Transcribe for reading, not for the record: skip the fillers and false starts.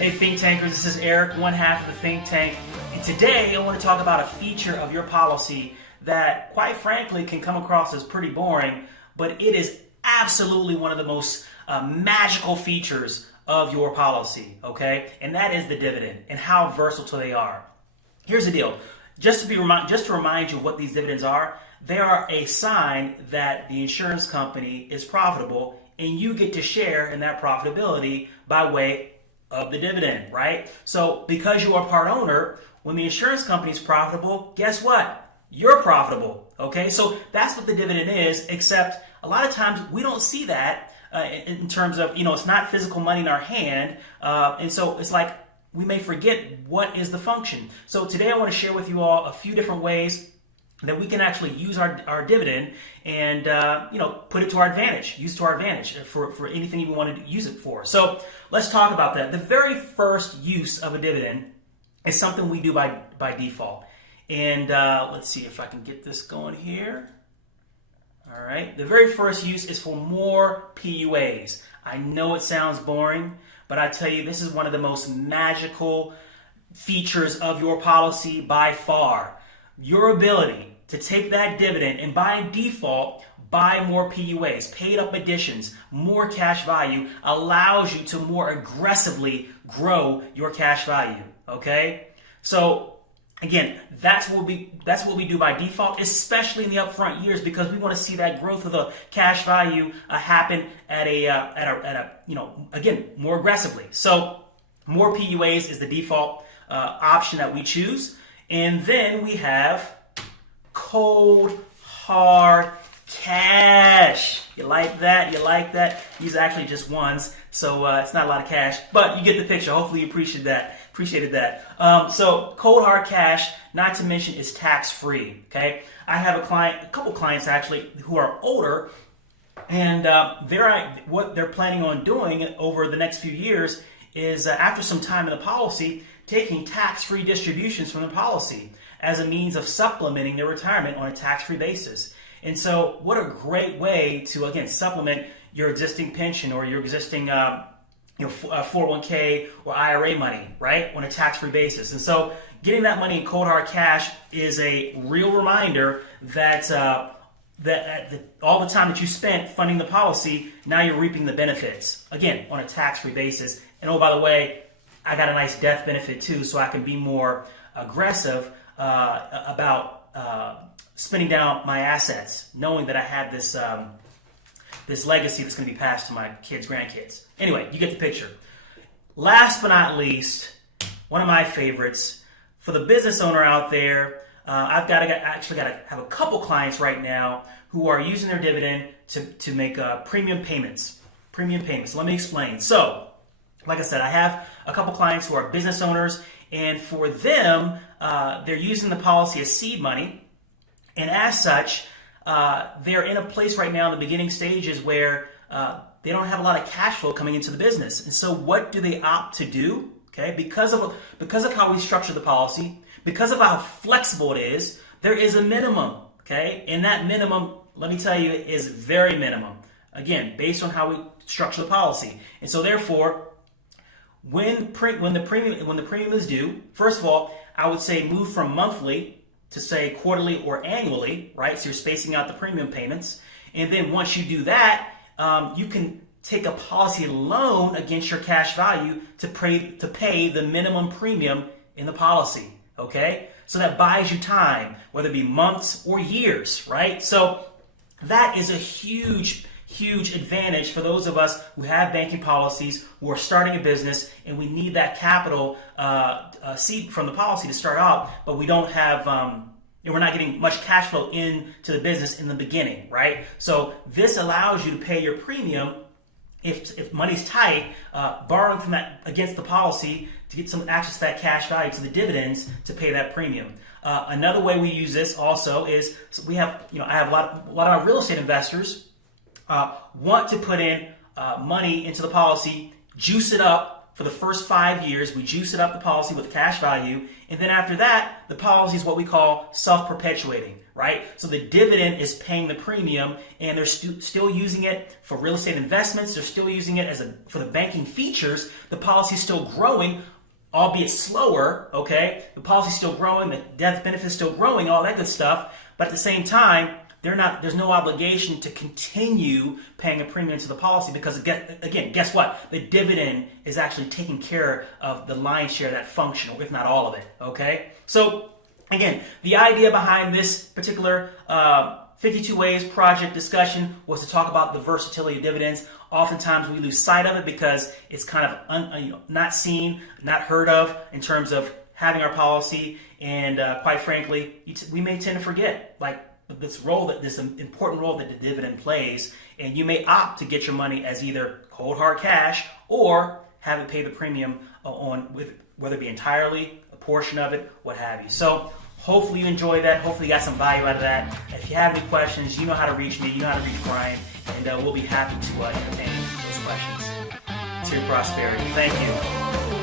Hey Think Tankers, this is Eric, one half of the Think Tank, and today I want to talk about a feature of your policy that, quite frankly, can come across as pretty boring, but it is absolutely one of the most magical features of your policy, okay? And that is the dividend and how versatile they are. Here's the deal. Just to remind you what these dividends are, they are a sign that the insurance company is profitable and you get to share in that profitability by way of the dividend, right? So because you are part owner, when the insurance company is profitable, guess what? You're profitable, okay? So that's what the dividend is, except a lot of times we don't see that in terms of, it's not physical money in our hand. And so it's like we may forget what is the function. So today I want to share with you all a few different ways that we can actually use our dividend and put it to our advantage, use it to our advantage for anything we want to use it for. So let's talk about that. The very first use of a dividend is something we do by default. And let's see if I can get this going here. All right. The very first use is for more PUAs. I know it sounds boring, but I tell you, this is one of the most magical features of your policy by far. Your ability to take that dividend and by default buy more PUAs, paid up additions, more cash value, allows you to more aggressively grow your cash value. Okay? So again, that's what we do by default, especially in the upfront years, because we want to see that growth of the cash value happen at again, more aggressively. So more PUAs is the default option that we choose. And then we have cold, hard cash. You like that? You like that? These are actually just ones, so it's not a lot of cash, but you get the picture. Hopefully you appreciated that. So cold, hard cash, not to mention, is tax-free, okay? I have a couple clients actually, who are older, and what they're planning on doing over the next few years is, after some time in the policy, taking tax-free distributions from the policy as a means of supplementing their retirement on a tax-free basis. And so what a great way to, again, supplement your existing pension or your existing 401k or IRA money, right, on a tax-free basis. And so getting that money in cold hard cash is a real reminder that all the time that you spent funding the policy, now you're reaping the benefits, again, on a tax-free basis. And oh, by the way, I got a nice death benefit too, so I can be more aggressive about spending down my assets, knowing that I have this legacy that's going to be passed to my kids, grandkids. Anyway, you get the picture. Last but not least, one of my favorites for the business owner out there. I've got to have a couple clients right now who are using their dividend to make premium payments. Let me explain. So, like I said, I have a couple clients who are business owners, and for them, they're using the policy as seed money, and as such, they're in a place right now in the beginning stages where they don't have a lot of cash flow coming into the business. And so what do they opt to do? Okay, because of how we structure the policy, because of how flexible it is, there is a minimum, okay? And that minimum, let me tell you, is very minimum. Again, based on how we structure the policy. And so therefore, when the premium is due, first of all, I would say move from monthly to say quarterly or annually, right? So you're spacing out the premium payments. And then once you do that, you can take a policy loan against your cash value to pay the minimum premium in the policy, okay? So that buys you time, whether it be months or years, right? So that is a huge advantage for those of us who have banking policies, who are starting a business, and we need that capital seed from the policy to start out, but we don't have, we're not getting much cash flow into the business in the beginning, right? So this allows you to pay your premium if money's tight, borrowing from that against the policy to get some access to that cash value, to the dividends, to pay that premium. Another way we use this also is, so we have, I have a lot of our real estate investors want to put in money into the policy, juice it up for the first 5 years. We juice it up the policy with cash value, and then after that, the policy is what we call self-perpetuating, right? right? So the dividend is paying the premium, and they're still using it for real estate investments. They're still using it for the banking features. The policy is still growing, albeit slower, okay? The policy is still growing, the death benefit is still growing, all that good stuff. But at the same time, there's no obligation to continue paying a premium to the policy because, again, guess what? The dividend is actually taking care of the lion's share of that function, if not all of it, okay? So, again, the idea behind this particular 52 Ways project discussion was to talk about the versatility of dividends. Oftentimes we lose sight of it because it's kind of not seen, not heard of in terms of having our policy, and quite frankly, we may tend to forget this important role that the dividend plays, and you may opt to get your money as either cold hard cash or have it pay the premium whether it be entirely, a portion of it, what have you. So hopefully you enjoyed that. Hopefully you got some value out of that. If you have any questions, you know how to reach me. You know how to reach Brian, and we'll be happy to entertain those questions. To your prosperity. Thank you.